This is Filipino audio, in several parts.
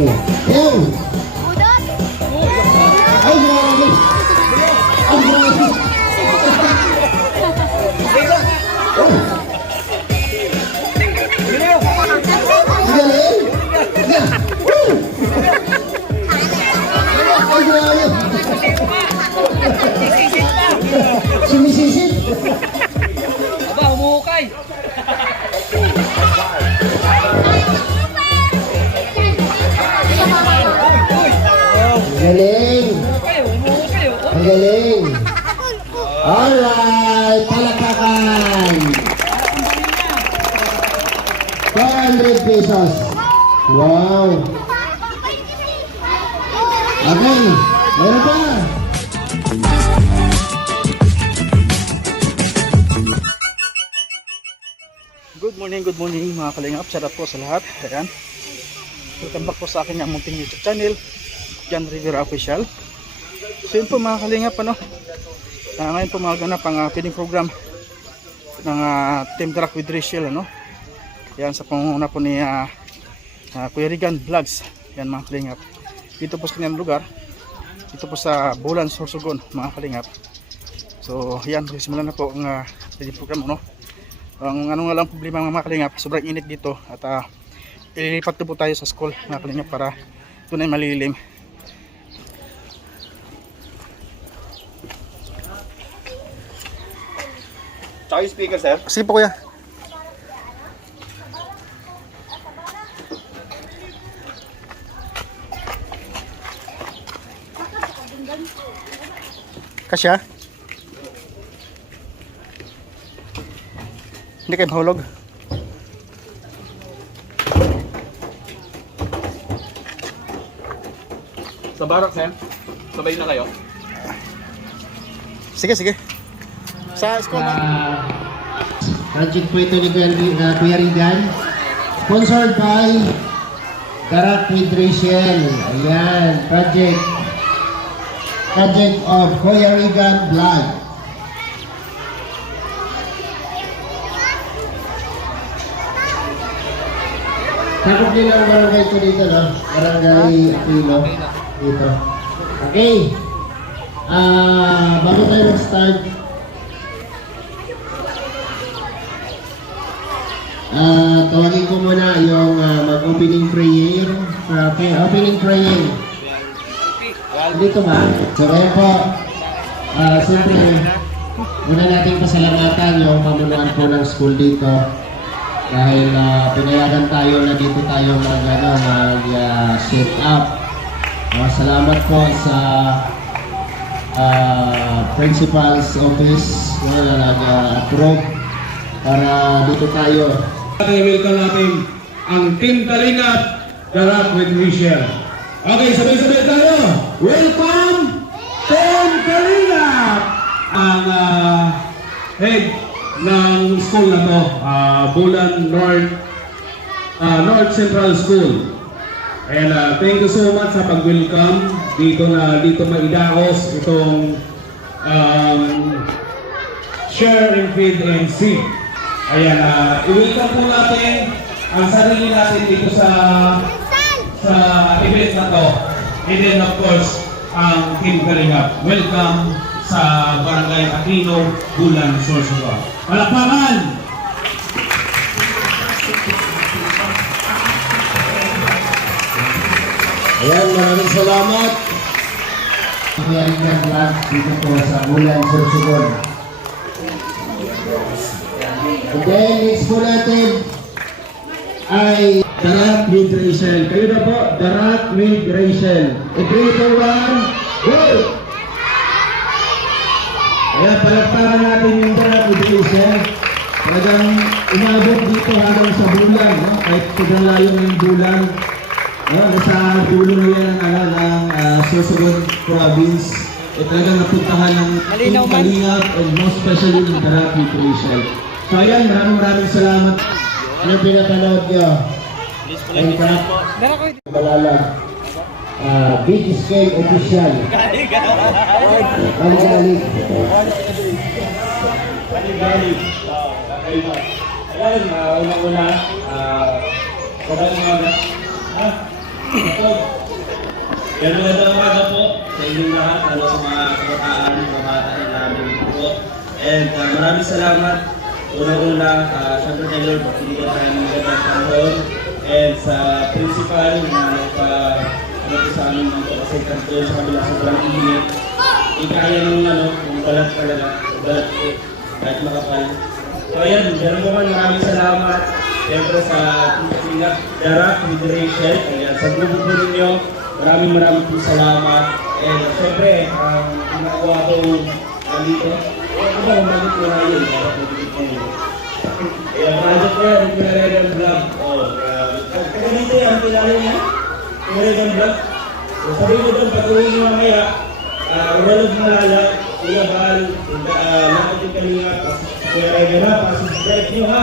Okay. Ayaw! Ay, grabe! Ay, grabe! Oh! Ang galing! Yeah! Woo! Ay, grabe! Sumisisit! Aba, humuhukay. Ang galing! Humuhukay. Ang galing! Alright! Palakakan! 400 pesos! Wow! Okay! Meron pa! Good morning mga kalingap. Shout out po sa lahat. Ayan. Welcome back po sa akin yung munting YouTube channel, John Rivera Official. So yun po mga kalingap, ano? Ngayon po maganap ang feeding program ng Team Track with Rachel, ano? Yan sa pangunguna po ni Kuya Regan Vlogs. Yan mga kalingap. Dito po sa kanyang lugar. Dito po sa Bulan, Sorsogon mga kalingap. So yan, simulan na po ang feeding program, ano? Ang ano nga lang problema mga kalingap, sobrang init dito at ililipat po tayo sa school mga kalingap para tunay malilim. Tsaka yung speaker, sir. Sige po kuya. Kasya? Hindi kayo mahulog? Sa barak, sir. Sabay na kayo. Sige, sige. Sa school na. Project po ito ni Kuya Regan. Sponsored by Darak with Rachel. Ayan, project of Kuya Regan Vlog. Sakop nila ang barangay ko dito, no? Barangay Aquino. Dito. Okay. Bago tayo mag-start, tawagin ko muna yung mag-opening prayer. Okay, opening prayer. Dito ba? So kaya po, siyempre, muna natin pasalamatan yung pamunuan po ng school dito. Dahil pinayagan tayo na dito tayo mag-set up. Salamat po sa principal's office na nag-approve para dito tayo. Welcome natin ang Team Kalingap, Darak with Rachel. Okay, sabay-sabay tayo. Welcome, Team Kalingap! Ang head ng school na to, Bulan North Central School. And thank you so much sa pag-welcome dito maidaos itong share and feed and seed. Ayan, i-welcome po natin ang sarili natin dito sa event na to. And then of course, ang Team Kalingap. Welcome sa Barangay Aquino, Bulan, Sorsogon. Palakpakan! Ayan, maraming salamat. Kuya Regan Vlog dito po sa Bulan, Sorsogon. And then, next po natin ay Darak with Rachel. Kayo na po, Darak with Rachel. 3, 2, 1, go! Ayan, palakpakan natin yung Darak with Rachel. Talagang umabot dito hanggang sa Bulan, no? Kahit tigang layo ng Bulan. No? Nasa dulo na yan ng Sorsogon Province. Talagang napuntahan ng Team Kalingap and most especially ng Darak with Rachel. So ayan, maraming salamat. ano pinapanood nyo? Ay ka? Malalag. Big Scale Official. Galing. Ayan, unang-una, sabay mga ito, Yan, magandang umaga po sa inyong lahat, lalo sa mga kabataan, mga bata na namin po. And maraming salamat. Unang-una, syempre kay Lord, binigyan tayo ng magandang panahon. And sa principal na nagpa-ano sa amin ng pagkasentan doon sa kabila sobrang init. Ikaya nung kung balat talaga, balat po, kahit makapal. So ayan, meron naman maraming salamat. Siyempre sa Tinga, Darak, with Rachel, ayan, sa grupo po ninyo, maraming po salamat. And siyempre, nakuha ko nandito. Ano ba, umalit ko na yun, para po dito yun. Ayan, project ko yan, yung Regan Vlog. Kaya dito yan, kilala niya, yung Regan Vlog. So sabihin ko doon, patuloy nyo mamaya, Ronald Malala, Kuya Val, lahat yung kalinga, Kuya Regan na, pasubscribe nyo ha.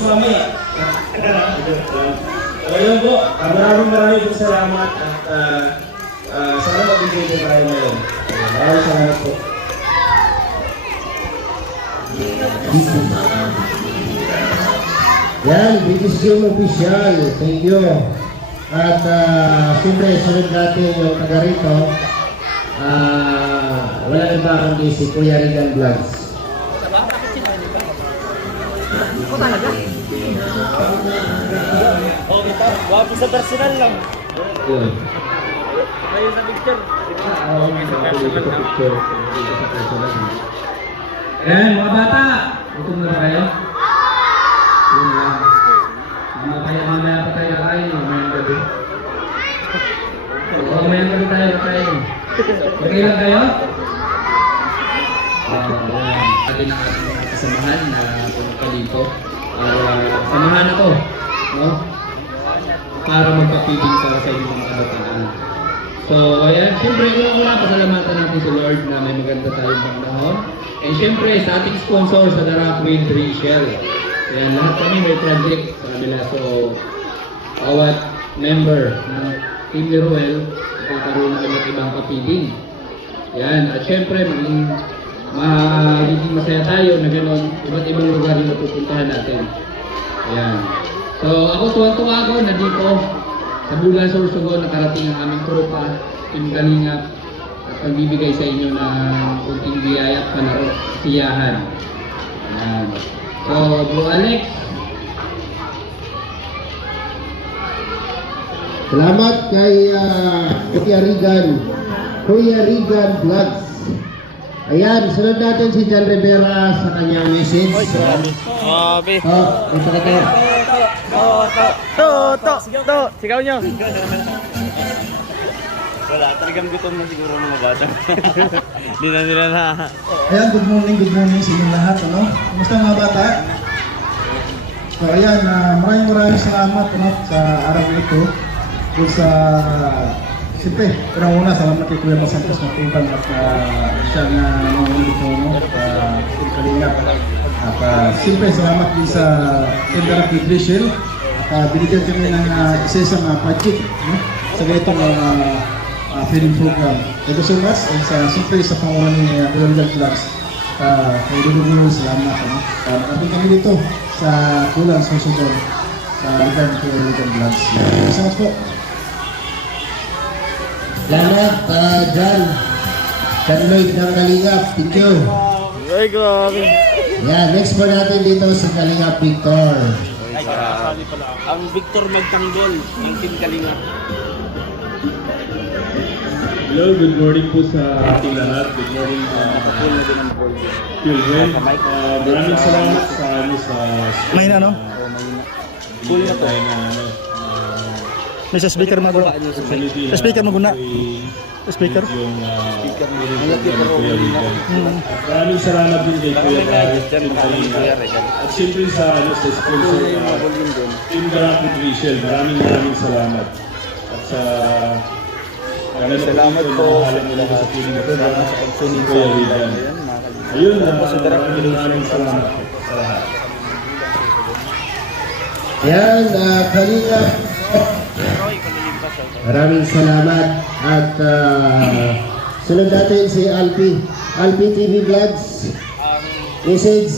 So mamaya. So yun po, maraming po salamat at sana magbigay din tayo ngayon. Maraming salamat po. Yan, British Game Official. Thank you. At siyempre, sunod natin yung taga rito. Wala iba kundi si Kuya Regan Vlogs. Wapo sa personal lang. Yun. Kayo sa picture. Ayan, mga bata! Gutom na ba kayo? Yun lang. Mamaya pa tayo kain, mamayang gabi. Mamayang gabi tayo kain. Okay lang kayo? Ayan. Atin ang ating mga kasamahan na pumunta dito. Samahan ako, no? Para magpapibing para sa inyong mga kabataan. So, ayan, siyempre, una pasalamatan natin sa Lord na may maganda tayong panahon. And siyempre, sa ating sponsor sa Darak with Rachel. Ayan, lahat kami may project sa kanila. So, bawat member ng Team Leruel, magkakaroon ng iba't ibang kapiling. Ayan, at siyempre, magiging masaya tayo na gano'n, iba't ibang lugar yung mapupuntahan natin. Ayan. So, ako tuwang-tuwa ako na dito sa Bulan Sorsogon nakarating ang aming tropa, Team Kalingap, at pagbibigay sa inyo ng kunting biyaya at panaro, siyahan. Ayan. So, Bro Alex. Salamat kay Kuya Regan Vlogs. Ayan, sunod natin si John Rivera sa kanyang message. Grabe. Ito ka To, sigaw nyo. Wala, talagang gutom na siguro ng mga bata. Hindi na nila na. Ayan, good morning sa inyong lahat. Kumusta mga bata? So ayan, maraming salamat sa araw na ito. Doon sa, siyempre, una salamat kay Kuya Santos na pintan at siya na nangungulong ito, Team Kalingap. At siyempre, salamat din sa Darak with Rachel. Binigyan kami ng isa-isang project sa ganitong feeding program. Thank you so much. And siyempre sa pangunan ni Kuya Regan Vlogs, kay Dudugulo, salamat. Nakapin kami dito sa Bulan Sorsogon sa lugar ni Kuya Regan Vlogs. Thank you so much po. Salamat, John Lloyd ng Kalingap. Thank you. Ay, grabe. Yan, next po natin dito si Kalingap Victor. Ang Victor Magtanggol, yung Team Kalinga. Hello, good morning po sa ating lahat. Good morning children. Maraming salamat sa May na, no? Cool na tayo na May sa speaker maguna. Sa speaker maguna. Speaker. yung maraming salamat din kay Kuya Garrett, Team Kalinga. At siyempre sa sponsor Team Darak with Rachel. Maraming salamat. At sa salamat po sa lahat sa piling ito na sa pagsunin sa Regan. Ayun, maraming salamat sa lahat. Yan, Kalingap. Maraming salamat. At sunod natin si Alpi TV Vlogs. Message.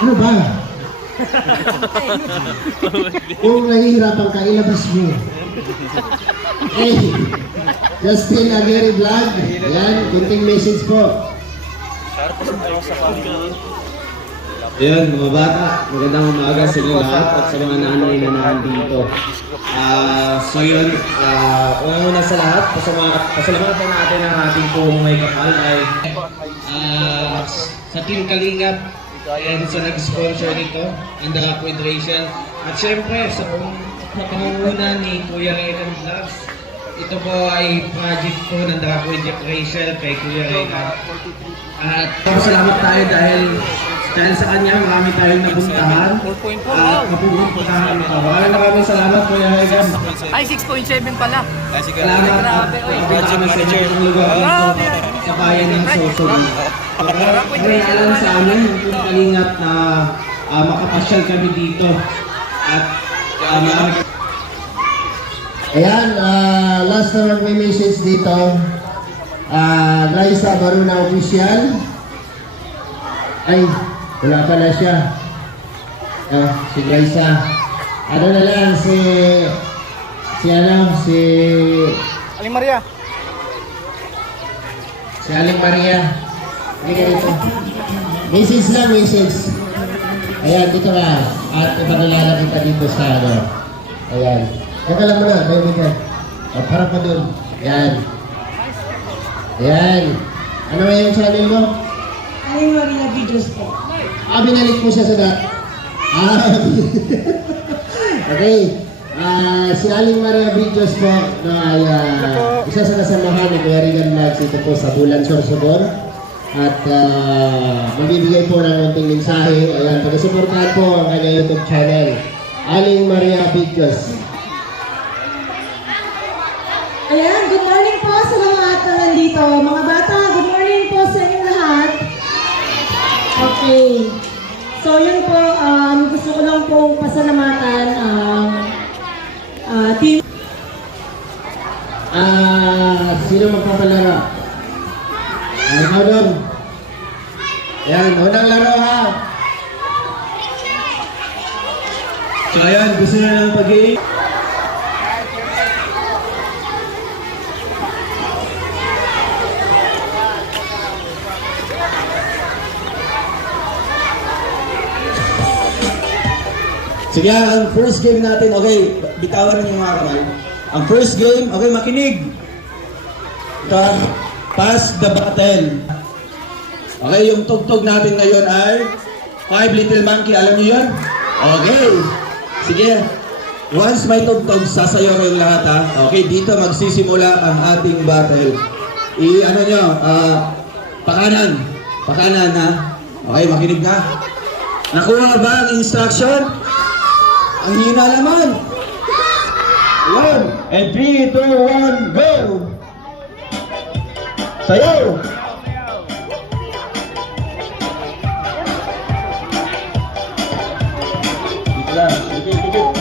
Ano ba? Kung nahihirapan ka, ilabas mo. Hey, Justin Aguirre Vlog. Yan, kunting message po. Ayan, mga bata, magandang umaga sa inyo lahat at sa mga nanay na nandito. So yun, una sa lahat, pasalamatan natin ang ating pong may kapal ay sa Team Kalingap and sa nag-sponsor nito, ang The Rock with Rachel. At syempre, sa pangunguna ni Kuya Regan Vlogs, ito po ay project po ng The Rock with Rachel kay Kuya Regan. At pasalamat tayo dahil sa kanya, marami tayong napuntahan at mapupuntahan pa. Maraming salamat Kuya Regan. Ay, 6.7 pala. Salamat Grabe, oy. project manager ng lugar dito sa bayan ng Sorsogon. Alam sa amin, yung kalingap na makapasyal kami dito at marami. Ayan, last na may message dito. Raisa Baruna Official. Ay, wala pala siya. Si Raisa. Ano na lang, si Aling Maria. Si Aling Maria. Hindi ka dito. Message lang, message. Ayan, dito ka. At ipakilala kita dito sa ano. Ayan. Teka lang muna, may ka. Para pa dun. Ayan. Ayan. Ano ba yung channel mo? Aling Maria Videos po. Binalik mo siya sa dat. Okay. Si Aling Maria Videos po na ay isa sa kasamahan ni Kuya Regan Vlogs ito po sa Bulan Sorsogon. At magbibigay po ng unting mensahe. Ayan, pag-suportahan po ang kanyang YouTube channel. Aling Maria Videos. Ayan, good morning po sa lahat na nandito. Mga bata, good morning po sa inyong lahat. Okay. So yun po, gusto ko lang pong pasalamatan ang team. Sino magpapalaro? Ikaw dong. Ayan, unang laro ha. So ayan, gusto na ng pag-iing. Sige, ang first game natin, okay, bitawan niyo yung mga kamay. Ang first game, okay, makinig. Pass the battle. Okay, yung tugtog natin ngayon ay Five Little Monkey, alam niyo yun? Okay. Sige. Once may tugtog, sasayaw kayong lahat ha. Okay, dito magsisimula ang ating battle. Ano nyo, pakanan. Pakanan ha. Okay, makinig na. Nakuha ba ang instruction? Ang hina naman. Ayan. And 3, 2, 1, go! Sayaw! Dito lang. Dikit.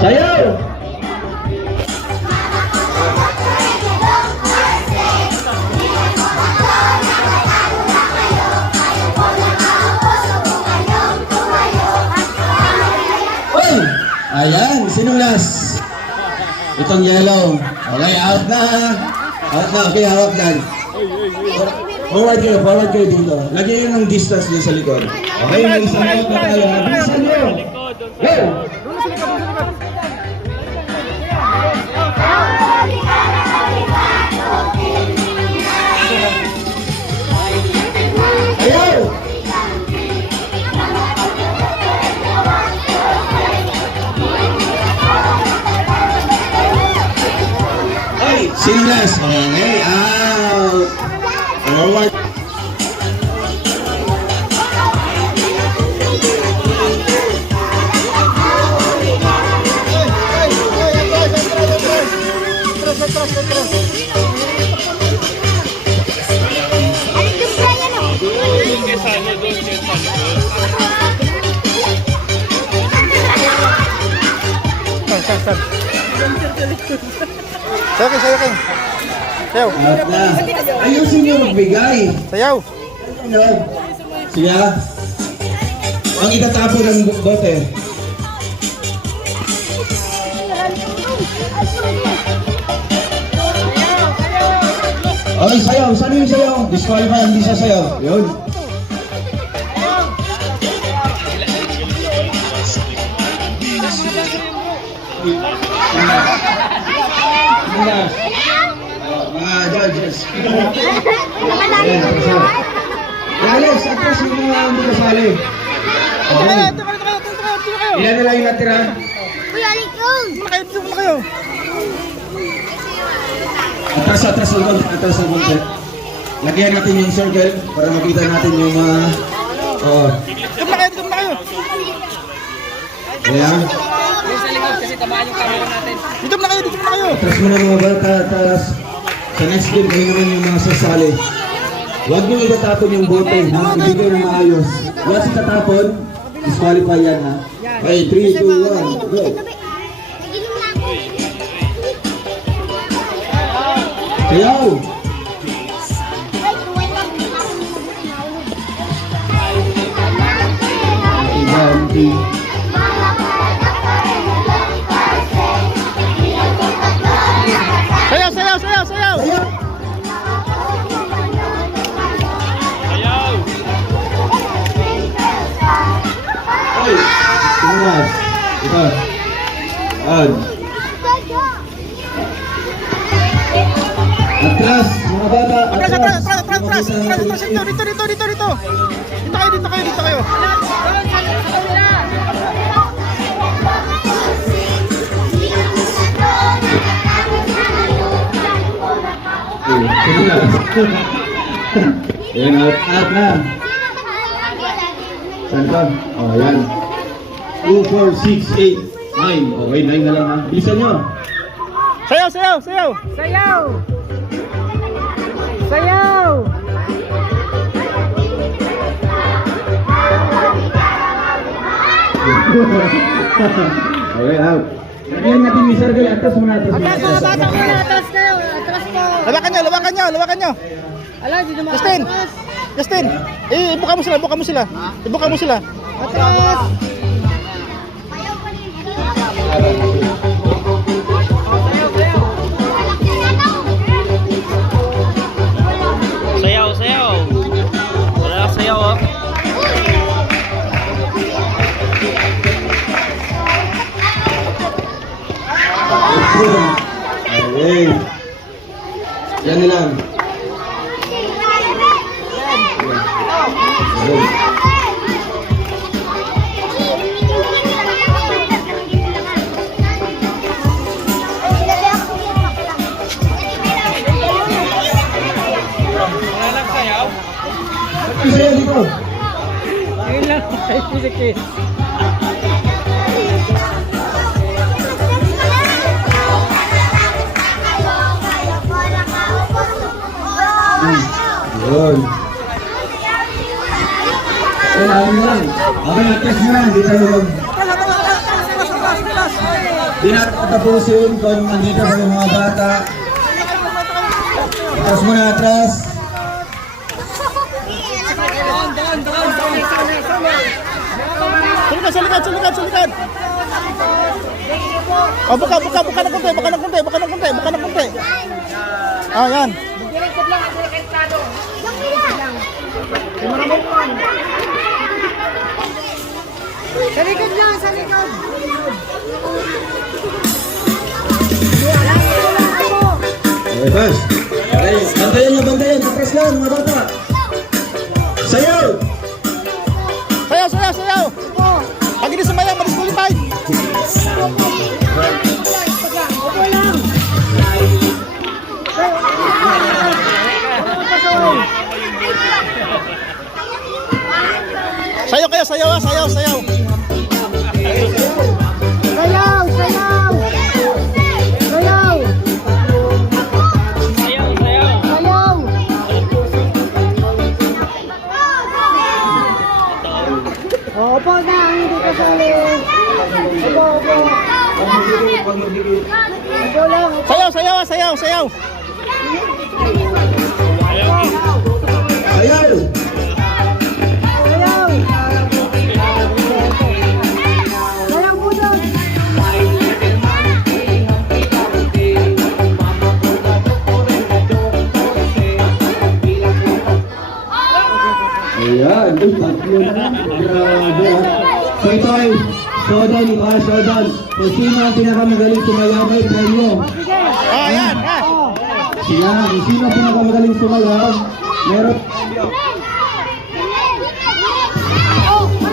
Sayaw! Ayan, sinong last? Itong yellow. Okay, out na. Out na, okay, hawak dyan. Forward kayo dito. Lagyan nyo ng distance din sa likod. Okay, may isang out na tayo. Bilisan nyo. Go! Ayaw! Sino last? Okay, out. Forward. Sa akin. Sayaw. At ayusin niyo magbigay. Sayaw. Ano? Siya? Ang itatapon ng bote. Ay, sayaw. Saan yung sayaw? Disqualify, hindi siya sayaw. Yun. Mga judges. Alex, atras yung mga hindi kasali. Okay. Ilan na lang yung natira? Atras ang konti. Lagyan natin yung circle para makita natin yung mga... Dito na kayo. Ayan. Dito na kayo. Atras mo na mga bata, tapos sa next game, kayo naman yung mga sasali. Huwag nyo itatapon yung bote, ha? Ibigay na maayos. Once itatapon, disqualify yan, ha? Okay, 3, 2, 1, go! Sayaw! Ganti. Sayaw. Ay! Tumas! Ito. On. Atras! Mga bata! Atras. Dito kayo. Sige na. Ayan, out na. Saan ka? Oh, ayan. 2, 4, 6, 8, 9. Okay, 9 na lang ha. Bilisan nyo. Sayaw. Okay, out. Lagyan natin yung circle. Atras muna. Atras kayo. Atras po. Lawakan nyo. Ala, di naman. Justin. Ibuka mo sila. Atras. Sayaw. Wala sayaw, oh. Okay. Yan na lang. Sayaw dito. Ayun lang. Sige. Yun. Ayun lang. Okay, atras mo lang. Di tayo mag... Di natin tapusin kung nandito sa mga bata. Atras mo na, atras. Sa likod. Oh, buka ng konti. Ah, yan. Sa likod. Okay, bas. Okay, bantayan. Atras lang, mga bata. Sayaw! Sayaw. Pag hindi sumayaw, ma-disqualify. Sayaw kayo, sayaw. Sayaw. Opo na, hindi kasali. Opo. Opo lang. Sayaw. Ayaw! Ayan, uy, tatlo na. Grabe, ah. So ito ay showdown, ito ay showdown. Kung sino ang pinakamagaling sumayaw may premyo. Ayan! Sila, kung sino ang pinakamagaling sumayaw, meron.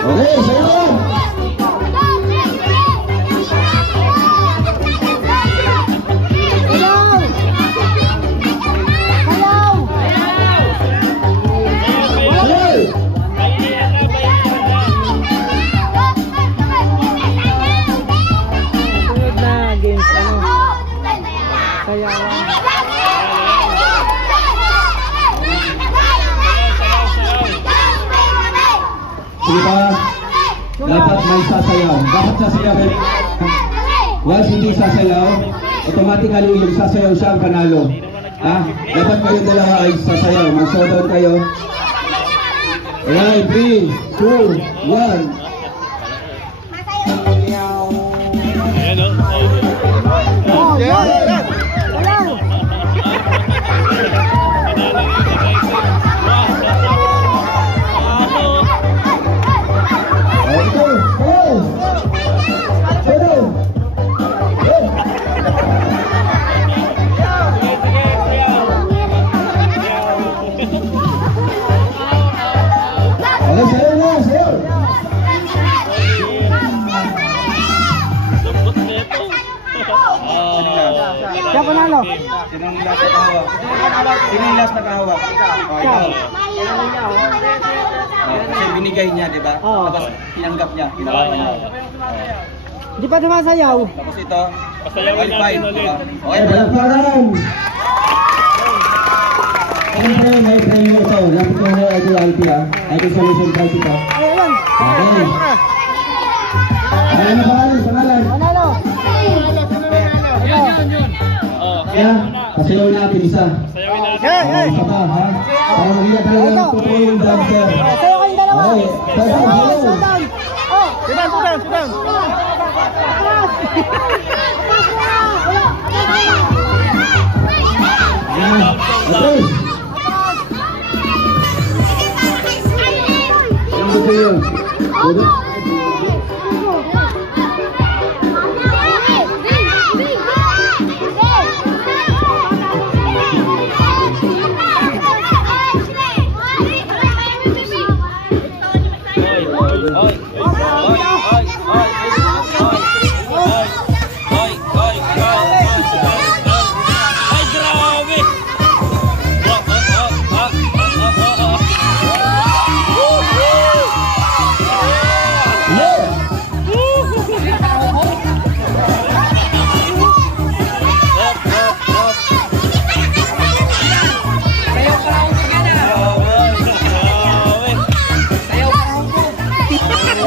Okay, sayaw! Sayaw! Sige pa, dapat may sasayaw. Dapat sasayaw. Once hindi sasayaw, automatically yung sasayaw siya ang panalo. Ha? Dapat kayong dalawa ay sasayaw. Mag-showdown kayo. Ayan, 3, 2, 1. Siya panalo. Sinong last na kahawak? Sino yung last na kahawak? Ikaw. Kasi binigay niya, di ba? Tapos tinanggap niya. Ginawa niya. Di pa sumasayaw. Tapos ito, qualified, di ba? Okay, Palakpakan! Siyempre, may premyo ito. Dapat ko na ito IP ha. IT Solution Prize ito. Ayan. Okay. Ano pangalan? Panalo. Kaya, pasayaw natin isa. Isa pa, ha? Para magiging talaga yung totoo yung dancer. Sayo kayong dalawa. Okay, showdown. Oh. Sudan! Atras! Ang gusto yun?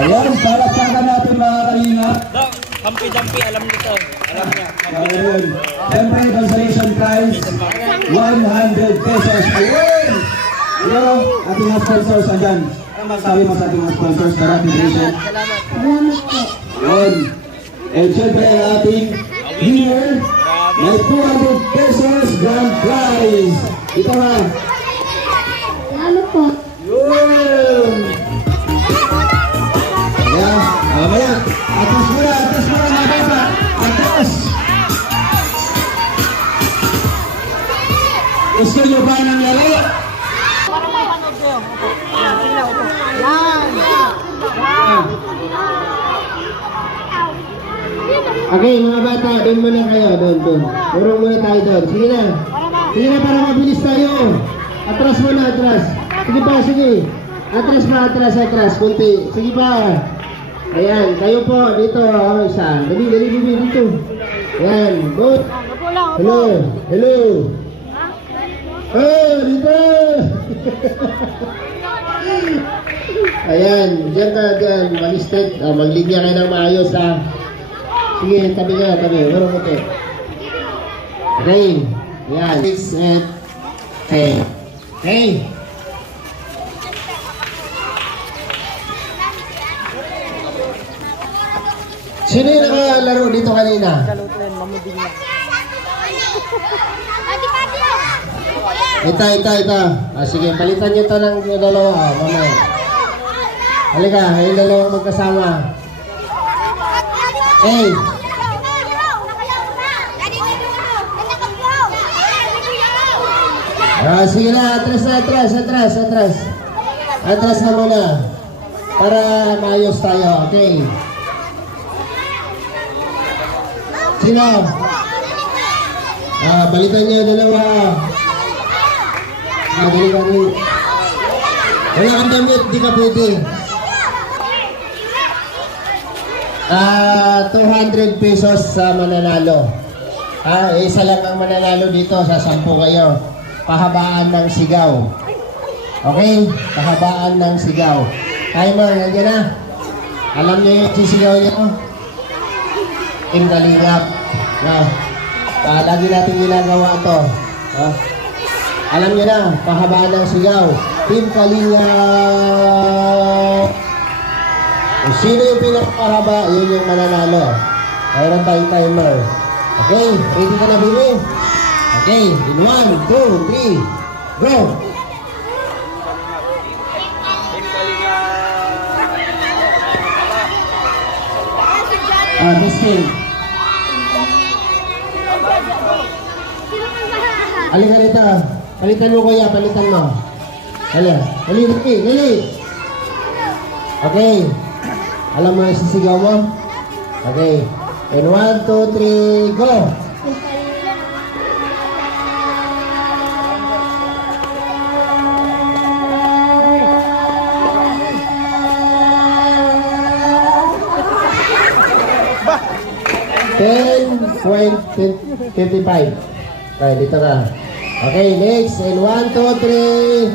Ayan, palakpakan natin mga kalingap. Hampi-dampi, alam nito. Alam niya. Ayun. Siyempre, consolation prize, 100 pesos. Ayun! Pero, ating mga sponsors, andyan. Ano masabi mo sa ating mga sponsors? Congratulations. Salamat po. Ayun. And siyempre, ang ating winner, may 200 pesos grand prize. Ito ha. Salamat po. Yun! Ayan, mamaya. Atas muna mga bata. Atas! Gusto nyo ba ng laro? Okay, mga bata, doon muna kayo, doon. Urong muna tayo doon. Sige na. Sige na para mabilis tayo. Atras muna, atras. Sige pa, sige. Atras. Kunti. Sige pa. Ayan, kayo po, dito. Isa. Dali, dito. Ayan, good. Hello. Oh, dito. Ayan, diyan ka, diyan. Mag-step. Maglinya kayo ng maayos, ha. Sige, tabi. Urong mo. Okay. Ayan. 6 and Okay. Okay. Sino yung nakalaro dito kanina? Ito. Ah, sige, palitan nyo ito ng dalawa. Ah, mamaya. Halika, yung dalawang magkasama. Hey! Ah, sige na, atras. Atras na muna. Para maayos tayo, okay? Sino? Ah, balikan niyo dalawa. Ah, balikan niyo. Wala kang damit, di ka pwede. 200 pesos sa mananalo. Isa lang ang mananalo dito sa 10 kayo. Pahabaan ng sigaw. Okay? Pahabaan ng sigaw. Timer, nandiyan na. Alam niyo yung sisigaw niyo? Team Kalingap. Lagi natin ginagawa ito. Alam niyo na, pahabaan ng sigaw. Team Kalingap. Kung sino yung pinakapahaba, yun yung mananalo. Mayroon tayong timer. Okay, ready ka na, baby? Okay, in 1, 2, 3, go! Testing. Halika nito. Palitan mo kuya, palitan mo. Dali. Okay. Alam mo yung sisigaw mo? Okay. In 1, 2, 3, go! $10.55. Okay, dito na. Okay, next. In 1, 2, 3.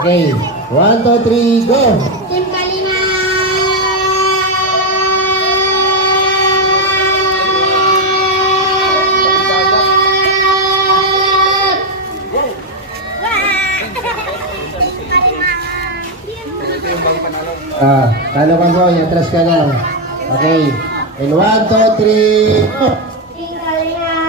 Okay. 1, 2, 3, go! Team Kalingap! Talo ka mo, atras ka na. Okay. In 1, 2, 3, go! Team Kalingap!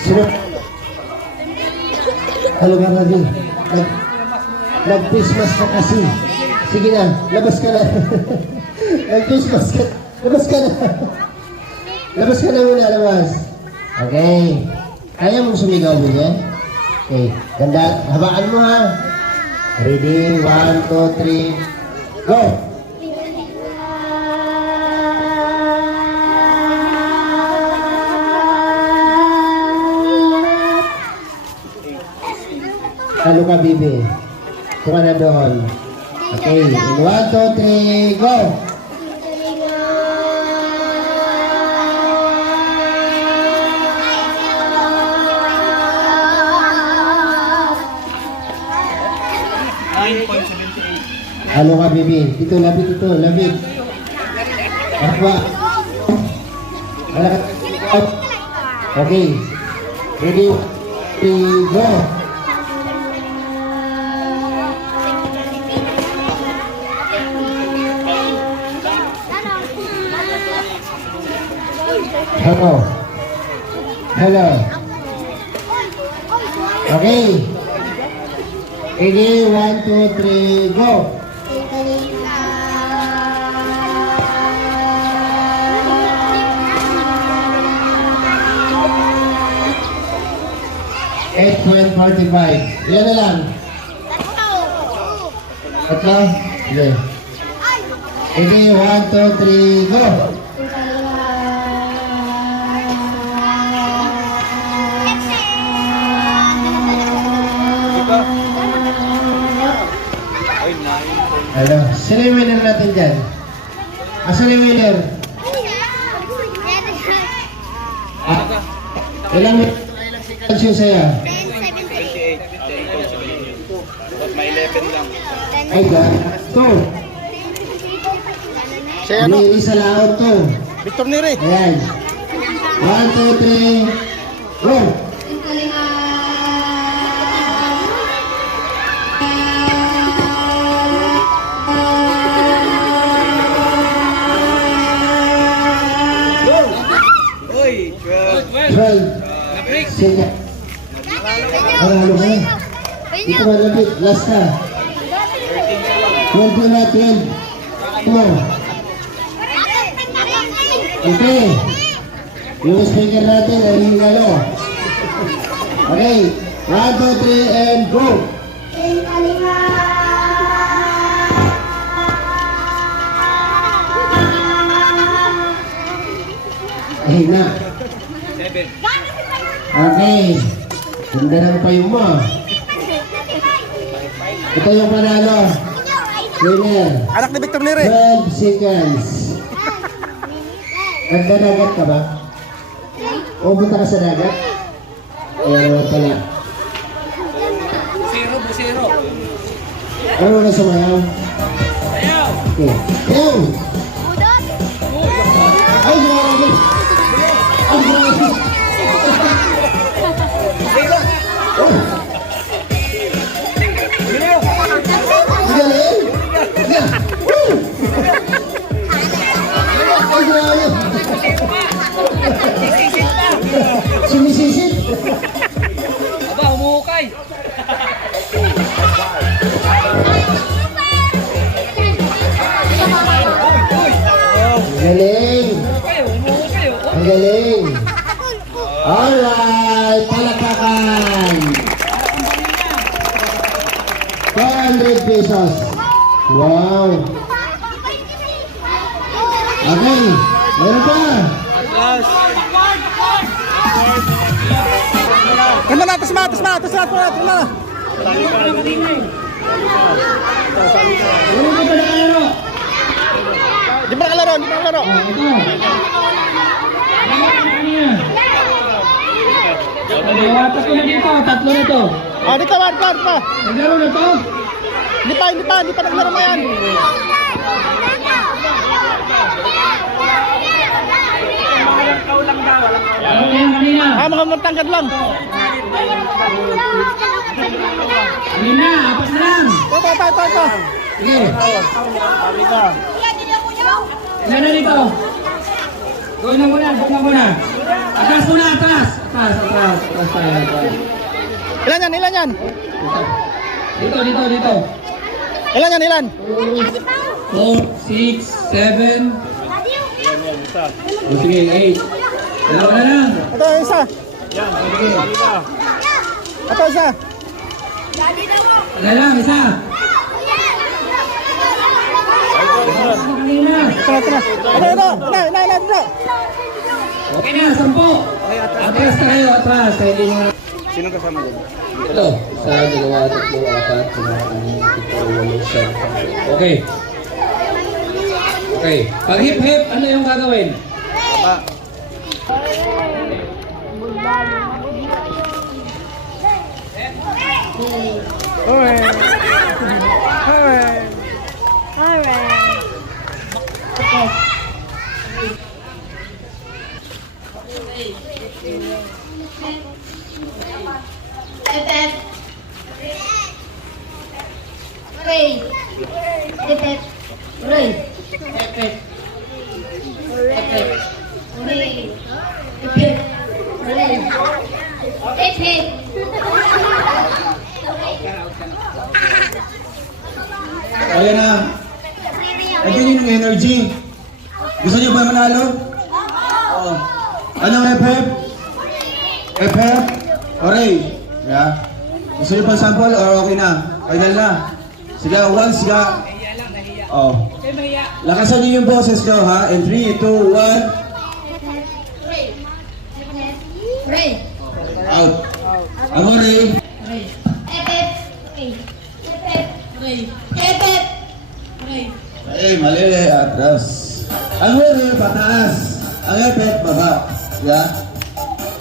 Sino? Halo ka na din. Nag-Christmas ka kasi. Sige na, labas ka na. Nag-Christmas ka. Labas ka na. Labas ka na muna, labas. Okay. Kaya mong sumigaw din yan? Okay. Ganda. Habaan mo ha. Ready? 1, 2, 3. Go! Talo ka, bibi. Kung ka na doon. Okay. In 1, 2, 3, go! Talo ka, bibi. Ito, labit. Akwa. Malakat. Okay. Ready? 3, go! Hello. Okay. Ready? 1, 2, 3, go! Team Kalingap! 8.45. Ilan na lang? Tatlo? Sige. Ready? 1, 2, 3, go! Hello. Sino yung winner natin dyan? Asan yung winner? Ilang seconds yung saya? 10:78. Ay, God. To. Siya ano? Hindi, isa laot to. Victor Neri. Ayan. 1, 2, 3. Go! Oy, 12. Sige. Panalo ka. Dito malapit. Last na. 20 na, 12. More. Okay. Yung speaker natin ay hingalo. Okay. 1, 2, 3, and go! Ay na. Okay. Ganda ng payo mo. Ito yung panalo. Winner. Anak ni Victor Neri. 12 seconds. Nagdadagat ka ba? O punta ka sa dagat? Ayaw pala. Zero. Ano na sumayaw? Okay. Ayaw! Ay, grabe! Ay, grabe! Oh! Galing! Yeah! Woo! Ay, grabe! Sumisisit! Aba, umuukay. Galing! Umuukay. Ang galing! Alright! Palakpakan! 400 pesos! Wow! Okay! Meron pa! Tama na, tas na. Meron pa pala kalaro! Di ba nakalaro? Ito! Nagawatak ko na dito, tatlo na to. Ah, dito ba? Naglaro na to? Hindi pa naglaro mo yan. Laro na yan kanina. Ah, mga magtangkad lang. Kanina, apat na lang. Ito. Sige! Ilan na dito? Gawin na muna. Atas muna, atas. Atas tayo. Ilan yan? Dito. Ilan? 4, 6, 7. O sige, 8. Dalawa na lang. Ito isa. Ito isa. Ilan lang, isa. Kanina. Ito. Okay na, 10. Atras tayo, atras. Hindi nyo. Sinong kasama dyan? Ito. 1, 2, 3, 4, 5, 6, 7, 8, 9, 10, 11, 12. Okay. Pag hip-hip, ano yung gagawin? Ayan na. Nandiyan yung energy. Gusto niyo ba manalo? Oo. Anong FF? FF? Oray. Yeah. Gusto niyo pa sample or okay na? Final na. Siga, once, siga. Oh. Lakasan niyo yung boses ko ha. In 3, 2, 1. Out. Amoray. Mali. Atras. Ang huli, pataas. Ang epet, baba. Yeah.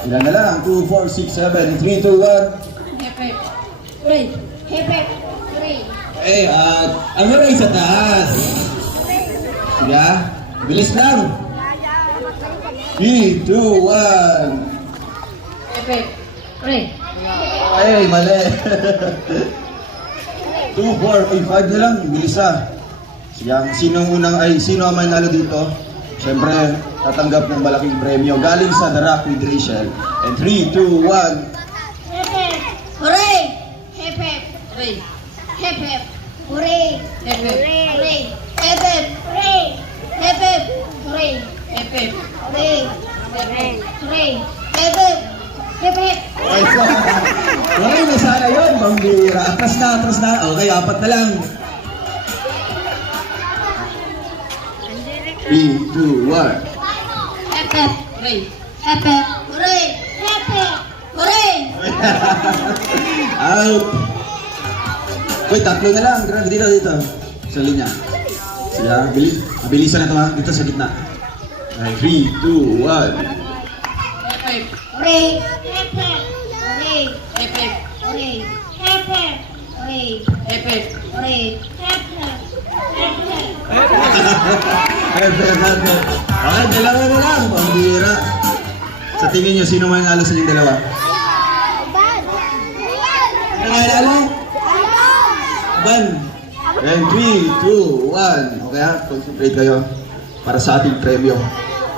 Ilan na lang? 2, 4, 6, 7, 3, 2, 1. Okay, at ang hooray sa taas. Sige, bilis lang. 3, 2, 1. Epic. Pre. Ay, mali. 2, 4, 5 na lang. Bilis Sige, sino ang may nalo dito? Siyempre, tatanggap ng malaking premyo galing sa The Rock with Rachel. And 3, 2, 1. Hooray! Hip hip. Hooray. Hip hip. Hooray. Hip hip. Hooray. Hip hip. Hooray. Hip hip. Hooray. Hip hip. Hooray. Hooray. Hooray. Hip hip. Hip hip. Ay, okay, may sana yun. Pambira. Atras na. Okay, 4 na lang. 3, 2, 1. Hip hip. Hooray. Hip hip. Hooray. Hip hip. Hooray. Out. Wait, 3 na lang. Dito. Sa linya. Sige, bilisan na ito ha. Dito sa gitna. 3, 2, 1. Hooray. Hip hip. Hooray. Hip hip. Hooray. Hip hip. Hooray. Hip hip. Hooray. Hip hip. Hip hip. Okay, dalawa na lang. Pambira. Sa tingin nyo, sino may nalo sa inyong dalawa? Sino may nalo? Ban. And 3, 2, 1. Okay ha? Concentrate kayo para sa ating premyo.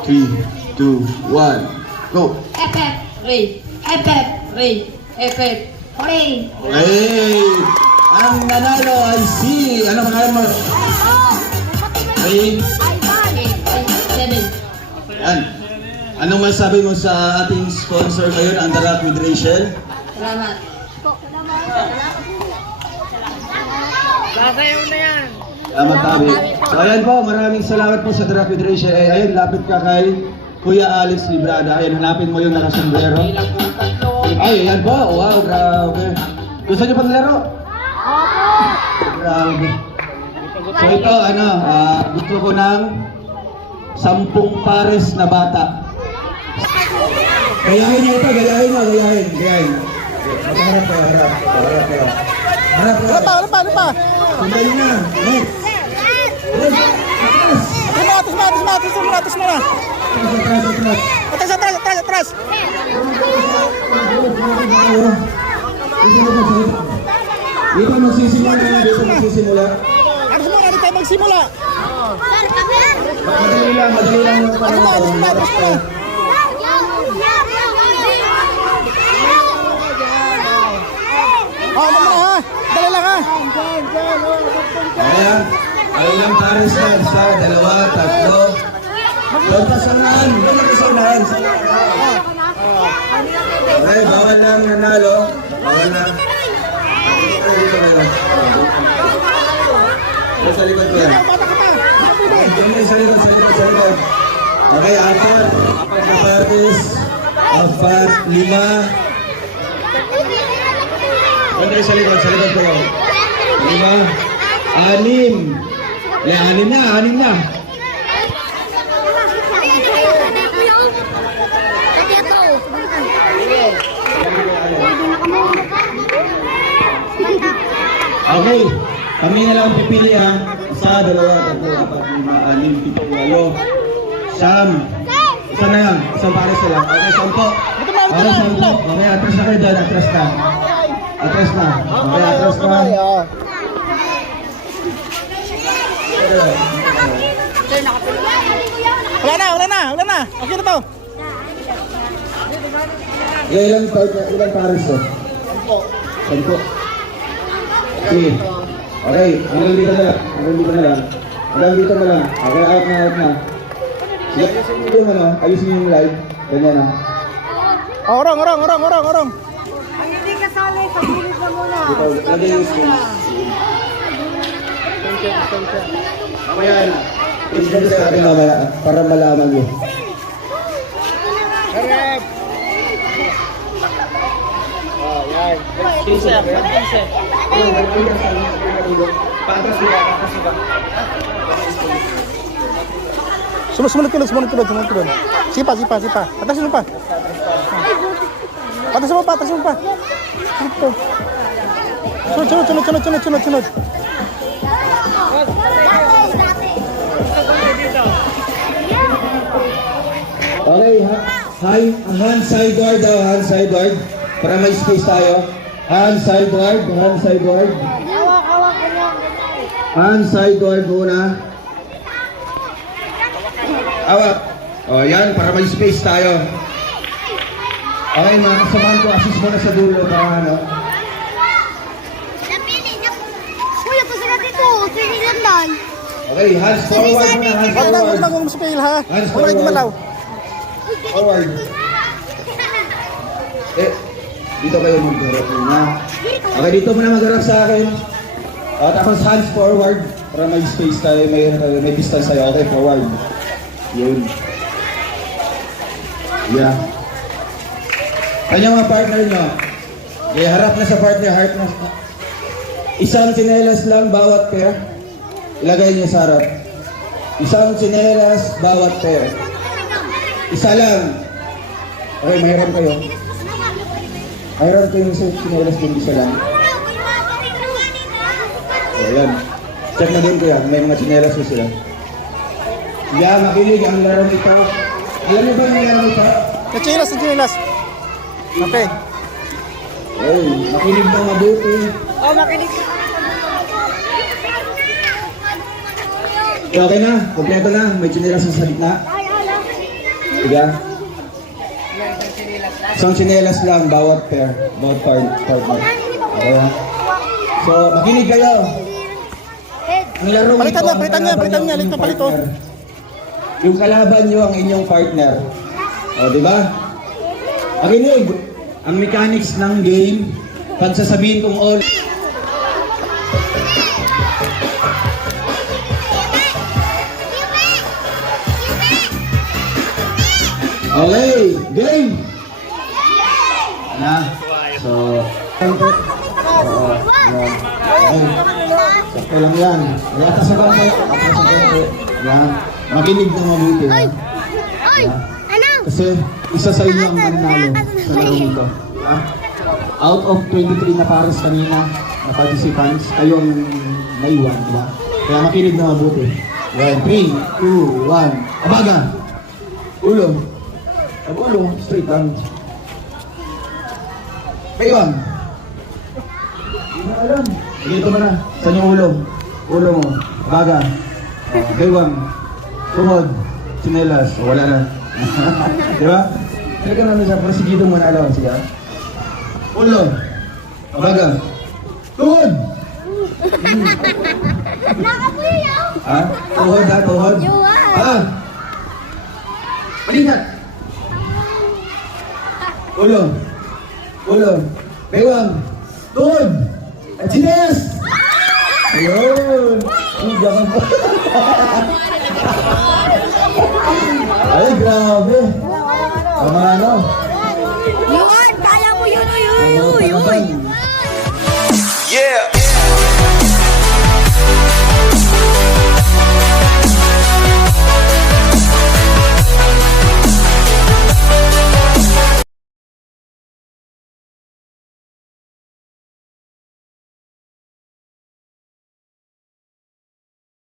3, 2, 1. Go! Hip hip. Hooray. Hip hip. Hooray. Hip hip. Hooray. Hey! Ang nanalo ay si... Ano pangalan mo? Ray. Yan. Anong masabi mo sa ating sponsor ngayon, ang The Rock with Rachel? Salamat. Sasayaw na yan. Salamat, Tabi. So, ayan po, maraming salamat po sa The Rock with Rachel. Ayun, lapit ka kay Kuya Alex Librada. Ayun, hanapin mo yung nakasombrero. Ay, ayan po. Wow, grabe. Gusto niyo pang laro? Grabe. So ito, gusto ko ng 10 pares na bata. Gayahin niyo ito, gayahin. Harap kayo. Ano pa? Sundali na. Next. Atras mo na. Atras. Dito magsisimula. Ano mo, ano tayo magsimula? Madali lang yung parang Ano mo ha? Dali lang ha? Ayan, ay ilang pares na, 1, 2, 3. Doon pa sa unahan. Okay, bawal lang nanalo. Bawal na. Dito kayo. Sa likod ko yan. Sa likod. Okay, 4 na pares. 4, 5. Pwede sa likod ko. 5, 6. Yan, 6 na. Okay, kami na lang pipili ha. 1, 2, 3, 4, 5, 6, 7, 8. Isa na lang, isang pares na lang. Okay, 10. Okay, atras na kayo dyan, atras na. Okay, atras na. Wala na. Okay na to. Ilang pares to? 10. Okay. Okay, hanggang dito na lang. Okay, out na. Ayusin yung live. Ganyan na. Orong. Ang hindi kasali, sa bilis na muna. Lagay yung skills. Mamaya na. I-share sa atin mamaya para malaman nyo. Sumunod tulad. Sipa. Atasin mo pa. Ito. Sunod. Okay, hand sideward daw, hand sideward. Para may space tayo. Hand sideward. Hand sideward muna. Awak. O, yan, para may space tayo. Okay, mga kasamahan ko, assist muna sa dulo para ano. Kuya, pasara dito. Sige lang dan. Okay, hands forward muna, hands forward. Huwag mo sa pail ha. Hands Huwag mo gumalaw. Forward. Dito kayo magharap muna. Okay, dito muna magharap sa akin. Tapos hands forward para may space tayo, may distance tayo. Okay, forward. Yun. Yeah. Kanya mga partner nyo. Okay, harap na sa partner, harap na. Isang tsinelas lang bawat pair. Ilagay niyo sa harap. Isang tsinelas bawat pair. Isa lang. Okay, mahiram kayo. Mahiram kayo sa tsinelas din, isa lang. Ayan. Check na din ko yan. May mga tsinelas ko sila. Yeah, makinig ang laro nito. Alam niyo ba yung laro nito? Nachilas. Okay. Hey, makinig na mabuti. Oh, makinig. Okay na, kompleto na. May tsinelas sa gitna. Diga? Isang tsinelas lang, bawat pair. Bawat partner. Okay ha? So, makinig kayo. Ang laro Palitan ito, niya, ang palitan niya, kalaban palitan niya, nyo, lit na inyong palito. partner. Yung kalaban nyo ang inyong partner. O, di ba? Makinig. Ang mechanics ng game, pag sasabihin kong all, okay, game! Na. So, sakto lang yan. Ay, atas sa bangko. Atas sa bangko. Yan. Makinig na mabuti. Ay! Ano? Kasi isa sa inyo ang mananalo sa laro nito. Ha? Out of 23 na pares kanina na participants, kayo ang naiwan, di ba? Kaya makinig na mabuti. Yan. 3, 2, 1. Abaga! Ulo. Ulo. Straight lang. Kayo. Hindi mo alam. Dito mo na. Saan yung ulo? Ulo mo. Baga. Gaywang. Tuhod. Sinelas. Wala na. Di ba? Teka namin sa prosecutor mo na alam. Sige. Ulo. Baga. Tuhod. Nakapuyaw! Ha? Tuhod ha? Tuhod? Ha? Malingat. Ulo. Ulo. Gaywang. Tuhod. At sinelas. Ayun! Ay, diyan po. Ay, grabe! Tama ano? Yun! Kaya mo yun! Tama.